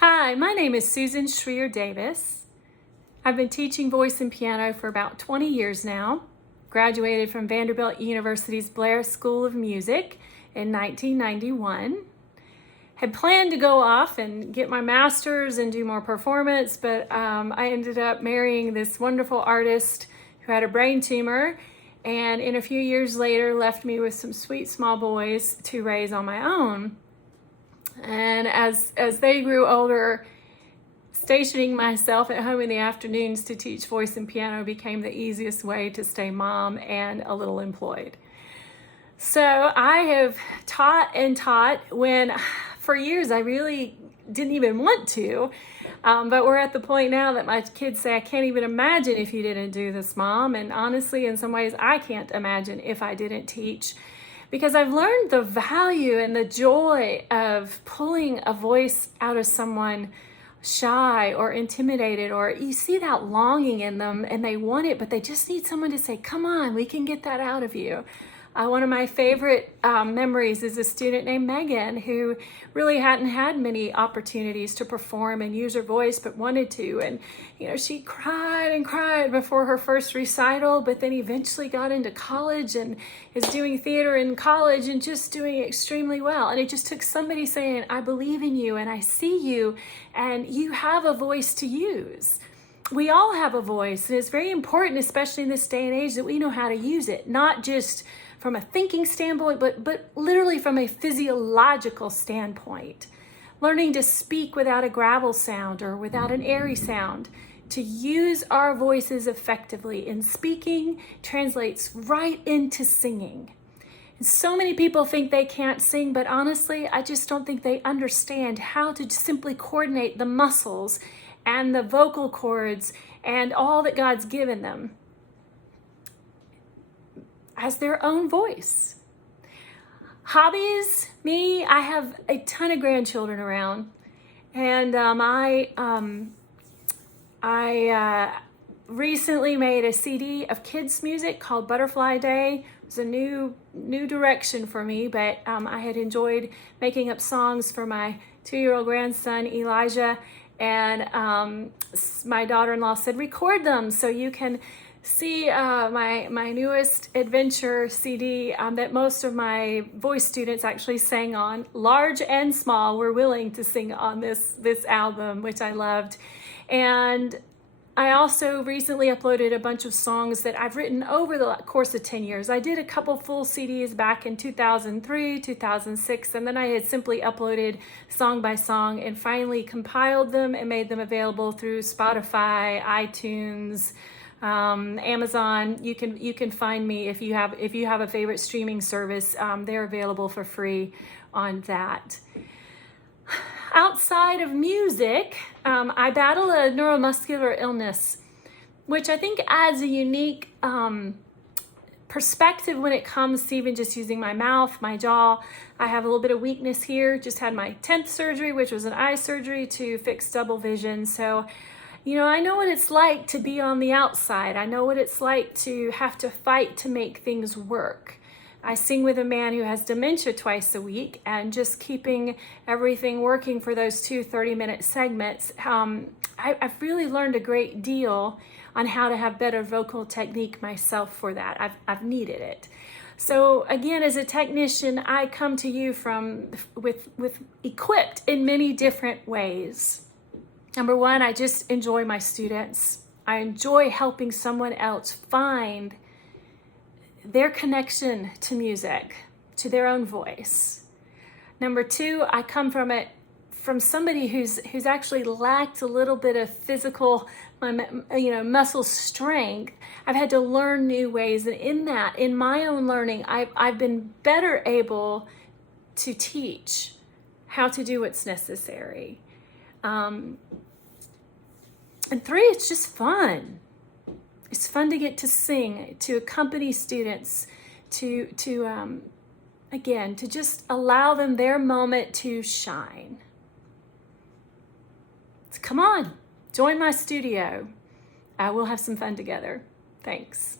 Hi, my name is Susan Schreier Davis. I've been teaching voice and piano for about 20 years now. Graduated from Vanderbilt University's Blair School of Music in 1991. Had planned to go off and get my master's and do more performance, but I ended up marrying this wonderful artist who had a brain tumor, and in a few years later left me with some sweet small boys to raise on my own. And as they grew older, stationing myself at home in the afternoons to teach voice and piano became the easiest way to stay mom and a little employed. So I have taught and taught when for years I really didn't even want to, but we're at the point now that my kids say, I can't even imagine if you didn't do this, Mom. And honestly, in some ways, I can't imagine if I didn't teach, because I've learned the value and the joy of pulling a voice out of someone shy or intimidated, or you see that longing in them and they want it, but they just need someone to say, come on, we can get that out of you. One of my favorite memories is a student named Megan who really hadn't had many opportunities to perform and use her voice, but wanted to. And, she cried and cried before her first recital, but then eventually got into college and is doing theater in college and just doing extremely well. And it just took somebody saying, I believe in you and I see you and you have a voice to use. We all have a voice, and it's very important, especially in this day and age, that we know how to use it, not just from a thinking standpoint, but literally from a physiological standpoint. Learning to speak without a gravel sound or without an airy sound, to use our voices effectively in speaking translates right into singing. And so many people think they can't sing, but honestly, I just don't think they understand how to simply coordinate the muscles and the vocal cords and all that God's given them as their own voice. Hobbies, I have a ton of grandchildren around, and I recently made a CD of kids music called Butterfly Day. It was a new direction for me, but I had enjoyed making up songs for my 2-year-old grandson Elijah, and my daughter-in-law said, record them so you can see my newest adventure CD that most of my voice students actually sang on. Large and small were willing to sing on this album, which I loved. And I also recently uploaded a bunch of songs that I've written over the course of 10 years. I did a couple full CDs back in 2003, 2006, and then I had simply uploaded song by song and finally compiled them and made them available through Spotify, iTunes, Amazon. You can find me if you have a favorite streaming service. They're available for free on that. Outside of music, I battle a neuromuscular illness, which I think adds a unique perspective when it comes to even just using my mouth, my jaw. I have a little bit of weakness here. Just had my 10th surgery, which was an eye surgery to fix double vision. So, I know what it's like to be on the outside. I know what it's like to have to fight to make things work. I sing with a man who has dementia twice a week, and just keeping everything working for those 2 30-minute segments, I've really learned a great deal on how to have better vocal technique myself for that. I've needed it. So again, as a technician, I come to you with equipped in many different ways. Number one, I just enjoy my students. I enjoy helping someone else find their connection to music, to their own voice. Number two, I come from somebody who's actually lacked a little bit of physical, muscle strength. I've had to learn new ways, and in my own learning, I've been better able to teach how to do what's necessary. And three, it's just fun. It's fun to get to sing, to accompany students, to just allow them their moment to shine. So come on, join my studio. We'll have some fun together. Thanks.